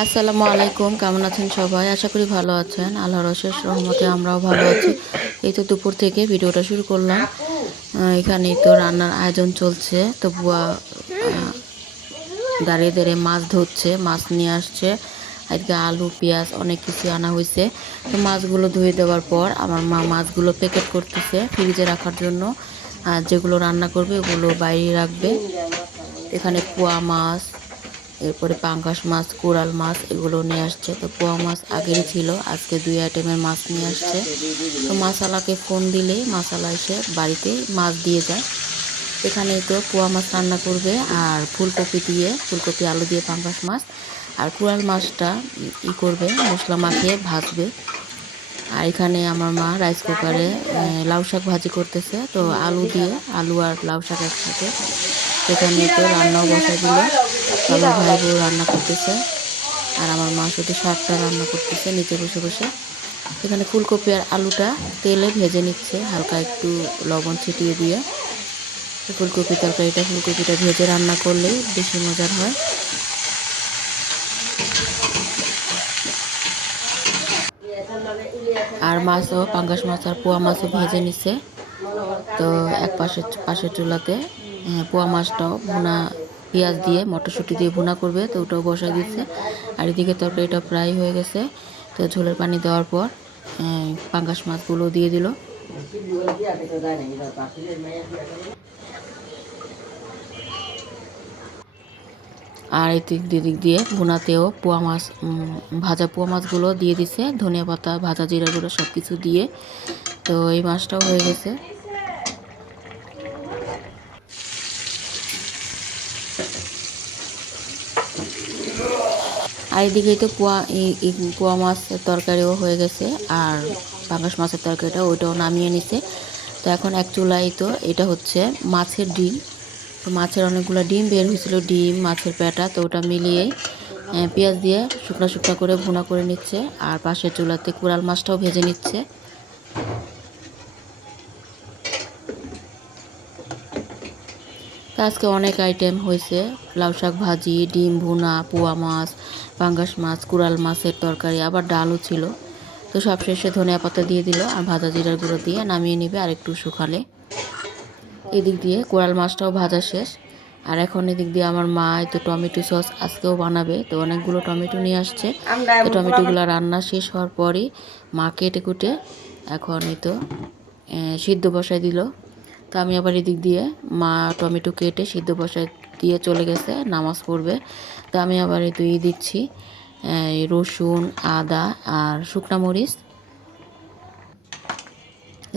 আসসালামু আলাইকুম, কেমন আছেন সবাই? আশা করি ভালো আছেন। আল্লাহর অশেষ রহমতে আমরাও ভালো আছি। এই তো দুপুর থেকে ভিডিওটা শুরু করলাম। এখানেই তো রান্নার আয়োজন চলছে। তো বুয়া দাঁড়িয়ে দাঁড়িয়ে মাছ ধরছে, মাছ নিয়ে আসছে। আজকে আলু পেঁয়াজ অনেক কিছু আনা হয়েছে। তো মাছগুলো ধুয়ে দেওয়ার পর আমার মা মাছগুলো প্যাকেট করতেছে ফ্রিজে রাখার জন্য। আর যেগুলো রান্না করবে ওগুলো বাইরে রাখবে। এখানে পোয়া মাছ, এরপরে পাঙ্গাস মাছ, কোরাল মাছ এগুলো নিয়ে আসছে। তো পোয়া মাছ আগেরই ছিল, আজকে 2 আইটেমের মাছ নিয়ে আসছে। তো মাসালাকে ফোন দিলে মাসালা এসে বাড়িতে মাছ দিয়ে যায়। এখানেই তো পোয়া মাছ রান্না করবে আর ফুলকপি আলু দিয়ে পাঙ্গাস মাছ আর কোরাল মাছটা করবে মশলা মাখিয়ে ভাজবে। আর এখানে আমার মা রাইস কুকারে লাউ শাক ভাজি করতেছে। তো আলু আর লাউ শাক একসাথে। এখানে তো রান্নাও বসাই দিল। তো আমার ভাই বউ রান্না করতেছে আর আমার মা শুধু শাকটা রান্না করতেছে নিচে বসে বসে। এখানে ফুলকপি আর আলুটা তেলে ভেজে নিচ্ছে হালকা একটু লবণ ছিটিয়ে দিয়ে। ফুলকপিটা ভেজে রান্না করলে বেশি মজার হয়। আর মাছও পাঙ্গাস মাছ আর পোয়া মাছও ভেজে নিচ্ছে। তো এক পাশের চুলাতে পোয়া মাছটাও ভুনা পেঁয়াজ দিয়ে মটরশুঁটি দিয়ে ভুনা করবে, তো ওটাও বসাই দিচ্ছে। আর এদিকে তরকারিটা প্রায় হয়ে গেছে। তো ঝোলের পানি দেওয়ার পর পাঙ্গাস মাছগুলো দিয়ে দিল। আর এই দিক দিয়ে ভুনাতেও ভাজা পোয়া মাছগুলো দিয়ে দিছে, ধনিয়া পাতা ভাজা জিরা গুঁড়ো সব কিছু দিয়ে। তো এই মাছটাও হয়ে গেছে। আর এদিকেই তো পোয়া মাছের তরকারিও হয়ে গেছে আর পাঙ্গাস মাছের তরকারিটা ওইটাও নামিয়ে নিছে। তো এখন এক চুলায় তো এটা হচ্ছে মাছের ডিম। তো মাছের অনেকগুলো ডিম বের হয়েছিল, ডিম মাছের পেটা, তো ওটা মিলিয়েই পেঁয়াজ দিয়ে শুকনো শুকনো করে ভুনা করে নিচ্ছে। আর পাশের চুলাতে কোরাল মাছটাও ভেজে নিচ্ছে। তো আজকে অনেক আইটেম হয়েছে, লাউ শাক ভাজি, ডিম ভুনা, পোয়া মাছ, পাঙ্গাস মাছ, কোরাল মাছের তরকারি, আবার ডালও ছিল। তো সব শেষে ধনিয়া পাতা দিয়ে দিল আর ভাজা জিরার গুঁড়ো দিয়ে নামিয়ে নিবে আর একটু শুকালে। এদিক দিয়ে কোরাল মাছটাও ভাজা শেষ। আর এখন এদিক দিয়ে আমার মা তো টমেটো সস আজকেও বানাবে, তো অনেকগুলো টমেটো নিয়ে আসছে। তো টমেটোগুলো রান্না শেষ হওয়ার পরই মা কেটে কুটে এখন তো সিদ্ধ বসায় দিল। তো আমি আবার এদিক দিয়ে মা টমেটো কেটে সিদ্ধ বসায় দিয়ে চলে গেছে নামাজ পড়বে। তো আমি আবার দিচ্ছি রসুন আদা আর শুকনা মরিচ।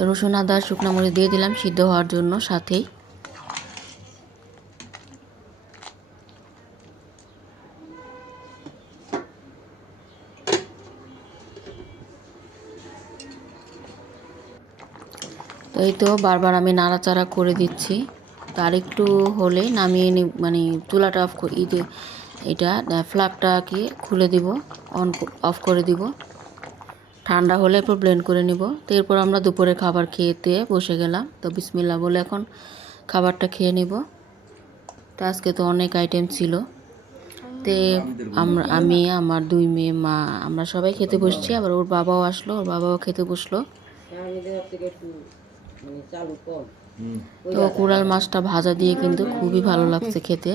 রসুন আদা শুকনা মরিচ দিয়ে দিলাম সিদ্ধ হওয়ার জন্য সাথেই। তো এই তো বারবার আমি নাড়াচাড়া করে দিচ্ছি। তার একটু হলে নামিয়ে মানে চুলাটা এটা ফ্ল্যাগটাকে খুলে দিব, অফ করে দিব। ঠান্ডা হলে এরপর ব্লেন্ড করে নিব। তো এরপর আমরা দুপুরের খাবার খেতে বসে গেলাম। তো বিসমিল্লাহ বলে এখন খাবারটা খেয়ে নিব। তো আজকে তো অনেক আইটেম ছিল। তে আমি আমার 2 মেয়ে মা আমরা সবাই খেতে বসছি। আবার ওর বাবাও আসলো, ওর বাবাও খেতে বসলো। তো কোরাল মাছটা ভাজা দিয়ে কিন্তু খুবই ভালো লাগছে খেতে।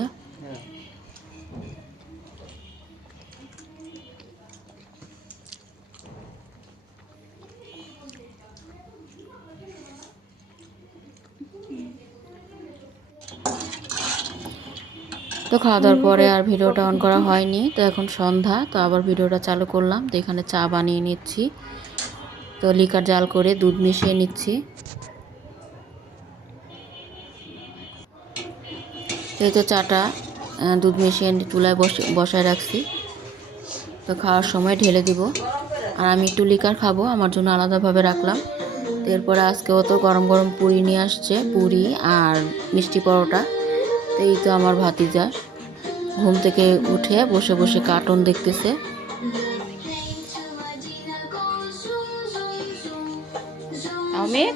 তো খাওয়া দাওয়ার পরে আর ভিডিওটা অন করা হয়নি। তো এখন সন্ধ্যা, তো আবার ভিডিওটা চালু করলাম। তো এখানে চা বানিয়ে নিচ্ছি। তো লিকার জাল করে দুধ মিশিয়ে নিচ্ছি। এই তো চাটা দুধ মিশিয়ে চুলায় বসায় রাখছি। তো খাওয়ার সময় ঢেলে দিব। আর আমি একটু লিকার খাবো, আমার জন্য আলাদাভাবে রাখলাম। তো এরপরে আজকেও তো গরম গরম পুরি নিয়ে আসছে, পুরি আর মিষ্টি পরোটা। তো এই তো আমার ভাতিজা ঘুম থেকে উঠে বসে বসে কার্টুন দেখতেছে। তাওমিদ,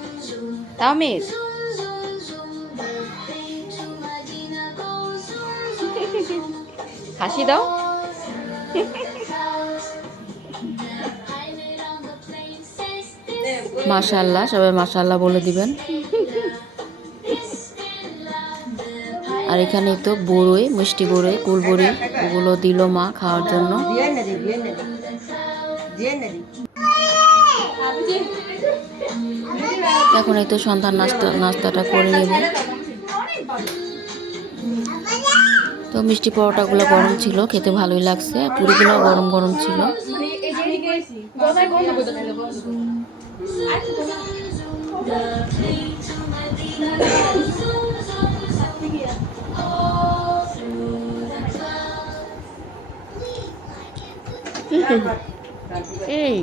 তাওমিদ হাসি দাও। মাশাআল্লাহ, সবাই মাশাআল্লাহ বলে দিবেন। আর এখানে তো বড়ই, মিষ্টি বড়ই, কুল বড়ি, ওগুলো দিল মা খাওয়ার জন্য। এখন এই তো সন্ধ্যার নাস্তাটা করে নেব। তো মিষ্টি পরোটাগুলো গরম ছিল, খেতে ভালোই লাগছে, পুরিগুলো গরম গরম ছিল। এই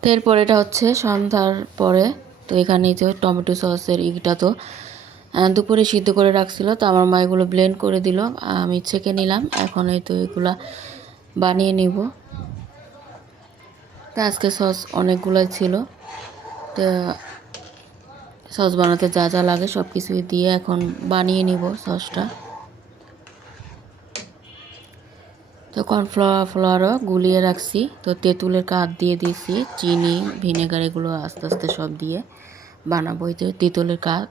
তো এরপর এটা হচ্ছে সন্ধ্যার পরে। তো এখানে যে টমেটো সসের ইটা তো দুপুরে সিদ্ধ করে রাখছিল, তো আমার মা এগুলো ব্লেন্ড করে দিল, আমি ছেঁকে নিলাম। এখন এই তো এগুলা বানিয়ে নিব। তো আজকে সস অনেকগুলোই ছিল, তো সস বানাতে যা যা লাগে সব কিছুই দিয়ে এখন বানিয়ে নিব সসটা। তো কর্নফ্লাওয়ারও গুলিয়ে রাখছি, তো তেঁতুলের কাঠ দিয়ে দিয়েছি, চিনি, ভিনেগার এগুলো আস্তে আস্তে সব দিয়ে বানাবো। এই তো তেঁতুলের কাঠ,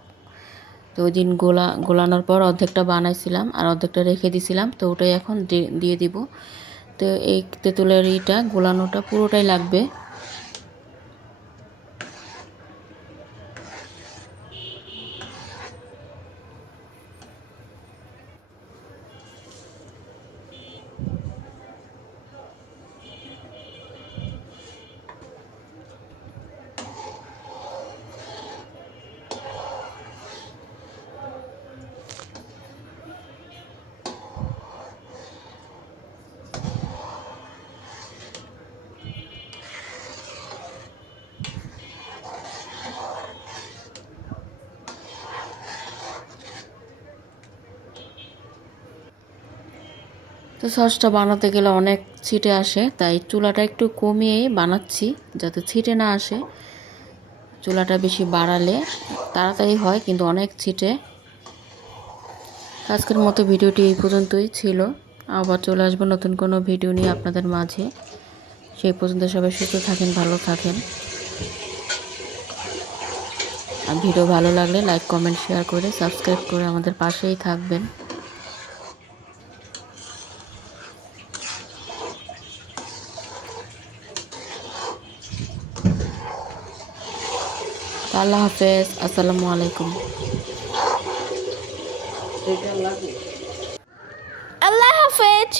তো ওই দিন গোলানোর পর অর্ধেকটা বানাইছিলাম আর অর্ধেকটা রেখে দিছিলাম, তো ওটাই এখন দিয়ে দিব। তো এই তেঁতুলের গোলানোটা পুরোটাই লাগবে। তো সসটা বানাতে গেলে অনেক ছিটে আসে, তাই চুলাটা একটু কমিয়েই বানাচ্ছি যাতে ছিটে না আসে। চুলাটা বেশি বাড়ালে তাড়াতাড়ি হয়, কিন্তু অনেক ছিটে। আজকের মতো ভিডিওটি এই পর্যন্তই ছিল। আবার চলে আসবো নতুন কোনো ভিডিও নিয়ে আপনাদের মাঝে। সেই পর্যন্ত সবাই সুস্থ থাকেন, ভালো থাকেন। আর ভিডিও ভালো লাগলে লাইক, কমেন্ট, শেয়ার করে সাবস্ক্রাইব করে আমাদের পাশেই থাকবেন। আল্লাহ হাফেজ, আসসালামু আলাইকুম। আল্লাহ হাফেজ।